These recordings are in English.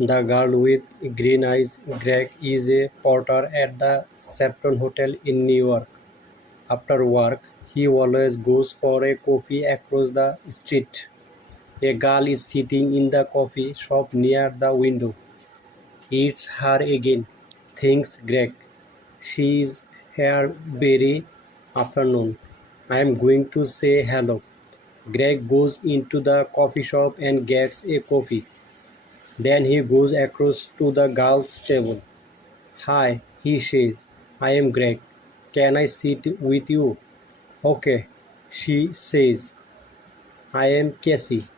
The girl with green eyes, Greg, is a porter at the Shepton Hotel in New York. After work, he always goes for a coffee across the street. A girl is sitting in the coffee shop near the window. It's her again, thinks Greg. She is here very afternoon. I am going to say hello. Greg goes into the coffee shop and gets a coffee. Then he goes across to the girl's table. Hi, he says. I am Greg. Can I sit with you? Okay, she says. I am Cassie.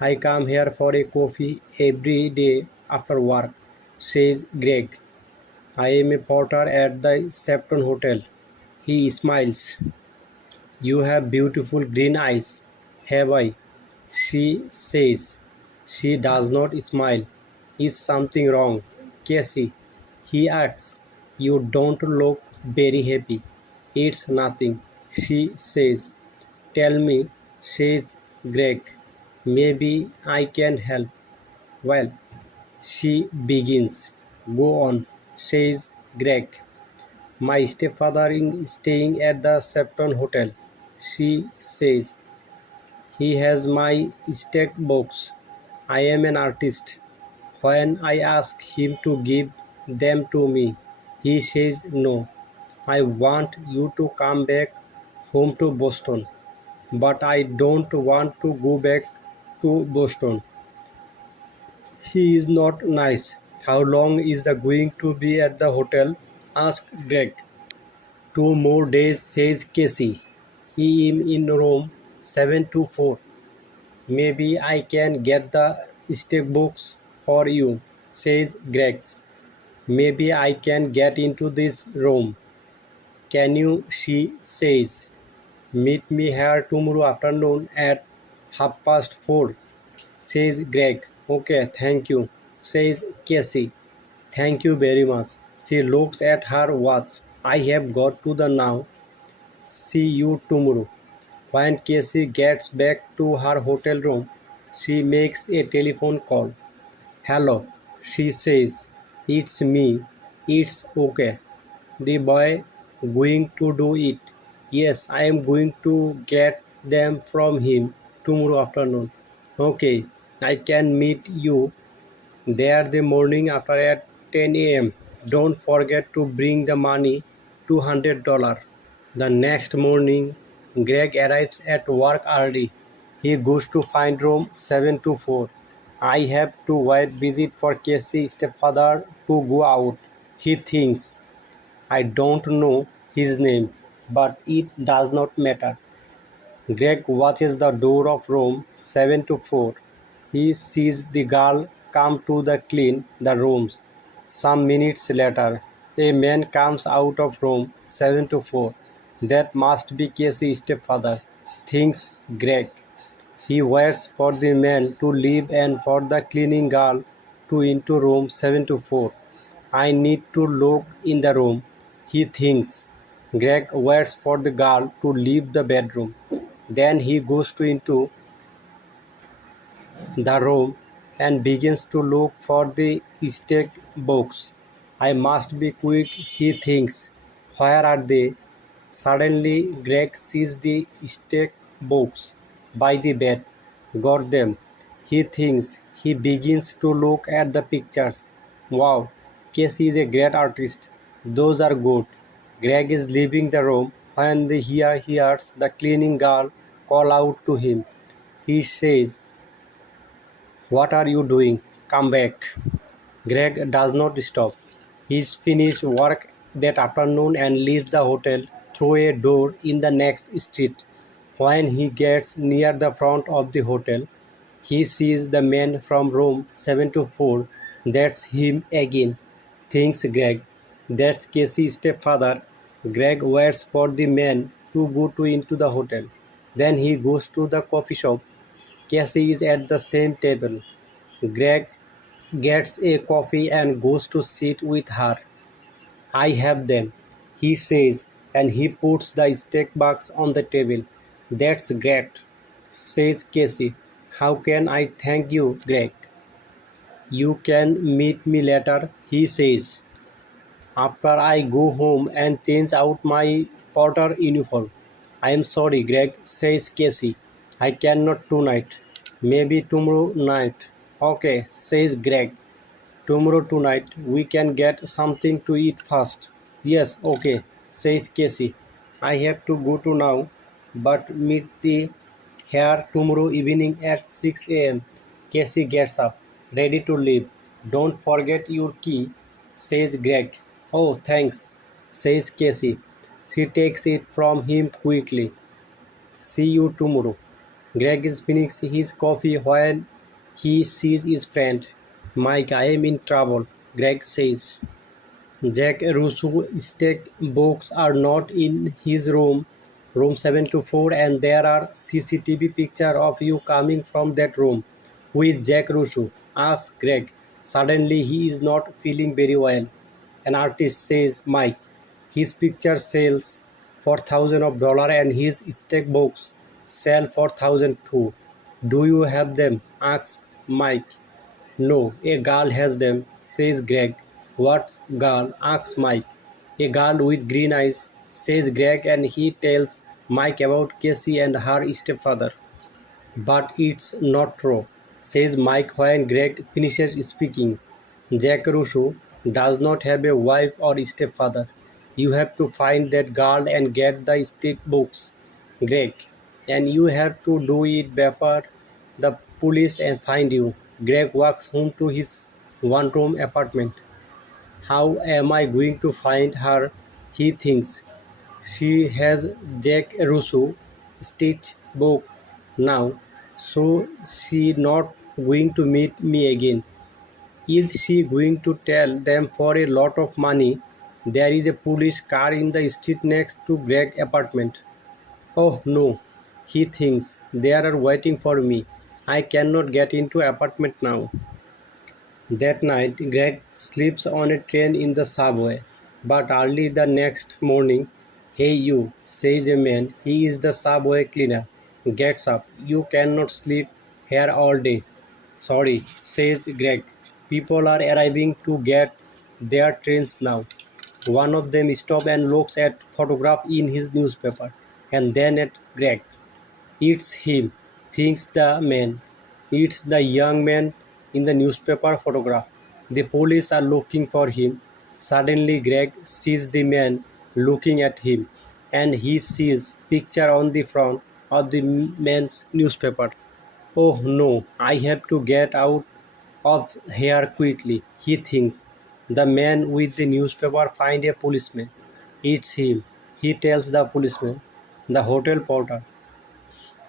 I come here for a coffee every day after work, says Greg. I am a porter at the Shepton Hotel. He smiles. You have beautiful green eyes. Have I? She says. She does not smile. Is something wrong? Cassie, he asks. You don't look very happy. It's nothing, she says. Tell me, says Greg. Maybe I can help. Well, she begins. Go on, says Greg. My stepfather is staying at the Shepton Hotel, she says. He has my steak box. I am an artist. When I ask him to give them to me, he says no. I want you to come back home to Boston, but I don't want to go back to Boston. He is not nice. How long is the going to be at the hotel? Asked Greg. 2 more days, says Casey. He is in Rome 7 to 4. Maybe I can get the steak books for you, says Greg. Maybe I can get into this room. Can you? She says. Meet me here tomorrow afternoon at 4:30, says Greg. Okay, thank you, says Casey. Thank you very much. She looks at her watch. I have got to the now. See you tomorrow. When Casey gets back to her hotel room, she makes a telephone call. Hello, she says. It's me. It's okay. The boy going to do it. Yes, I am going to get them from him tomorrow afternoon. Okay, I can meet you there the morning after at 10 a.m. Don't forget to bring the money, $200. The next morning, Greg arrives at work early. He goes to find room 7 to 4. I have to wait visit for Casey's stepfather to go out. He thinks. I don't know his name, but it does not matter. Greg watches the door of room 7 to 4. He sees the girl come to clean the rooms. Some minutes later, a man comes out of room 7 to 4. That must be Casey's stepfather, thinks Greg. He waits for the man to leave and for the cleaning girl to into room 7 to 4. I need to look in the room, he thinks. Greg waits for the girl to leave the bedroom. Then he goes into the room and begins to look for the steak box. I must be quick, he thinks. Where are they? Suddenly, Greg sees the steak box by the bed. Got them, he thinks. He begins to look at the pictures. Wow, Casey is a great artist. Those are good. Greg is leaving the room when he hears the cleaning girl call out to him. He says, what are you doing? Come back. Greg does not stop. He's finished work that afternoon and leaves the hotel through a door in the next street. When he gets near the front of the hotel, he sees the man from room 7 to 4. That's him again, thinks Greg. That's Casey's stepfather. Greg waits for the man to go into the hotel. Then he goes to the coffee shop. Cassie is at the same table. Greg gets a coffee and goes to sit with her. I have them, he says, and he puts the steak box on the table. That's great, says Casey. How can I thank you, Greg? You can meet me later, he says. After I go home and change out my Potter uniform. I am sorry, Greg, says Casey. I cannot tonight. Maybe tomorrow night. Okay, says Greg. Tomorrow tonight we can get something to eat first. Yes, okay, says Casey. I have to go to now, but meet the here tomorrow evening at 6 a.m. Casey gets up, ready to leave. Don't forget your key, says Greg. Oh, thanks, says Casey. She takes it from him quickly. See you tomorrow. Greg is finishing his coffee when he sees his friend. Mike, I am in trouble, Greg says. Jack Russo's stack books are not in his room 724, and there are CCTV pictures of you coming from that room. Who is Jack Russo? Asks Greg. Suddenly he is not feeling very well. An artist, says Mike. His picture sells for thousands of dollars and his stack books sell for thousands too. Do you have them? Asks Mike. No, a girl has them, says Greg. What girl? Asks Mike. A girl with green eyes, says Greg, and he tells Mike about Cassie and her stepfather. But it's not true, says Mike when Greg finishes speaking. Jack Russo does not have a wife or stepfather. You have to find that girl and get the stick books, Greg. And you have to do it before the police and find you. Greg walks home to his one-room apartment. How am I going to find her? He thinks. She has Jack Russo stitch book now, so she not going to meet me again. Is she going to tell them for a lot of money there is a police car in the street next to Greg's apartment? Oh no, he thinks, they are waiting for me. I cannot get into apartment now. That night, Greg sleeps on a train in the subway. But early the next morning, hey you, says a man, he is the subway cleaner, gets up. You cannot sleep here all day. Sorry, says Greg. People are arriving to get their trains now. One of them stops and looks at photograph in his newspaper, and then at Greg. It's him, thinks the man. It's the young man in the newspaper photograph. The police are looking for him. Suddenly Greg sees the man looking at him, and he sees picture on the front of the man's newspaper. Oh no, I have to get out of here quickly, he thinks. The man with the newspaper finds a policeman. It's him. He tells the policeman, the hotel porter.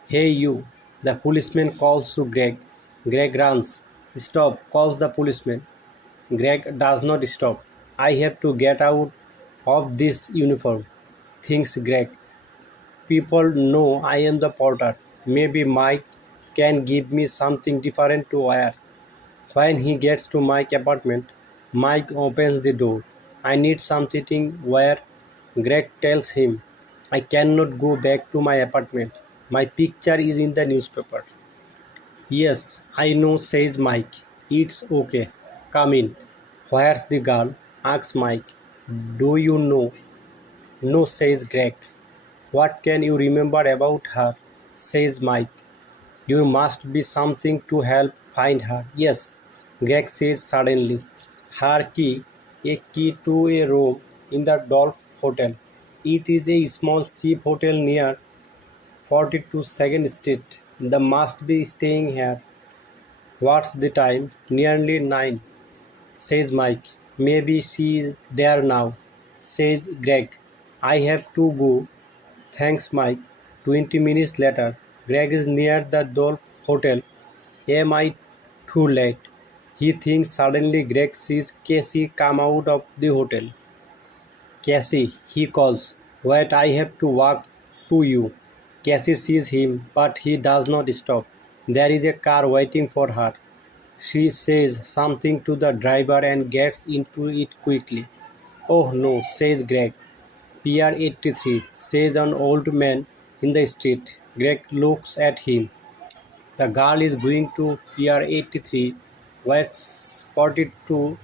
Hey you, the policeman calls to Greg. Greg runs. Stop, calls the policeman. Greg does not stop. I have to get out of this uniform, thinks Greg. People know I am the porter. Maybe Mike can give me something different to wear. When he gets to Mike's apartment, Mike opens the door. I need something where Greg tells him, I cannot go back to my apartment. My picture is in the newspaper. Yes, I know, says Mike. It's okay. Come in. Where's the girl? Asks Mike. Do you know? No, says Greg. What can you remember about her? Says Mike. You must be something to help find her. Yes, Greg says suddenly. Her key, a key to a room in the Dolph Hotel. It is a small cheap hotel near 42 Second Street. They must be staying here. What's the time? Nearly 9, says Mike. Maybe she is there now, says Greg. I have to go. Thanks, Mike. 20 minutes later, Greg is near the Dolph Hotel. Am I too late? He thinks. Suddenly Greg sees Cassie come out of the hotel. Cassie, he calls. Wait, I have to walk to you. Cassie sees him, but he does not stop. There is a car waiting for her. She says something to the driver and gets into it quickly. Oh no, says Greg. Pier 83, says an old man in the street. Greg looks at him. The girl is going to Pier 83. West 42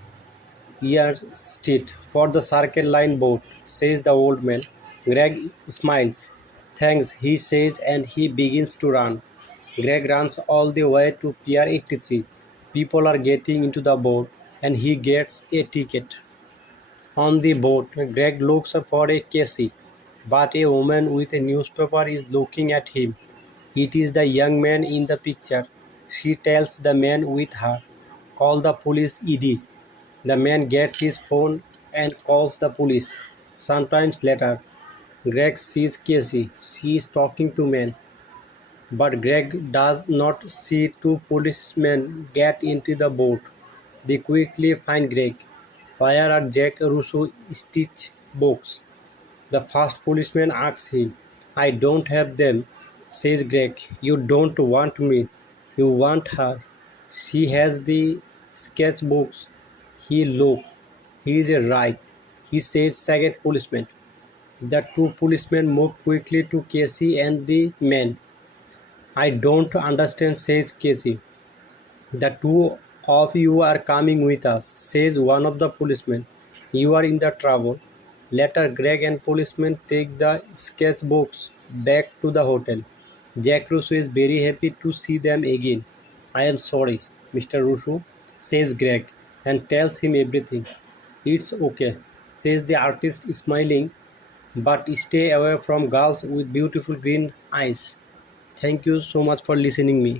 years street for the Circle Line boat, says the old man. Greg smiles. Thanks, he says, and he begins to run. Greg runs all the way to Pier 83. People are getting into the boat, and he gets a ticket. On the boat, Greg looks for a Cassie, but a woman with a newspaper is looking at him. It is the young man in the picture. She tells the man with her, "Call the police, ED." The man gets his phone and calls the police. Sometimes later, Greg sees Casey. She is talking to men, but Greg does not see two policemen get into the boat. They quickly find Greg. "Where are Jack Russo stitch books?" The first policeman asks him. "I don't have them," says Greg. "You don't want me. You want her. She has the sketchbooks." He look. He is right, he says second policeman. The two policemen move quickly to Casey and the man. "I don't understand," says Casey. "The two of you are coming with us," says one of the policemen. "You are in the trouble." Later, Greg and policemen take the sketchbooks back to the hotel. Jack Russo is very happy to see them again. "I am sorry, Mr. Russo," says Greg, and tells him everything. "It's okay," says the artist, smiling, "but stay away from girls with beautiful green eyes." Thank you so much for listening me.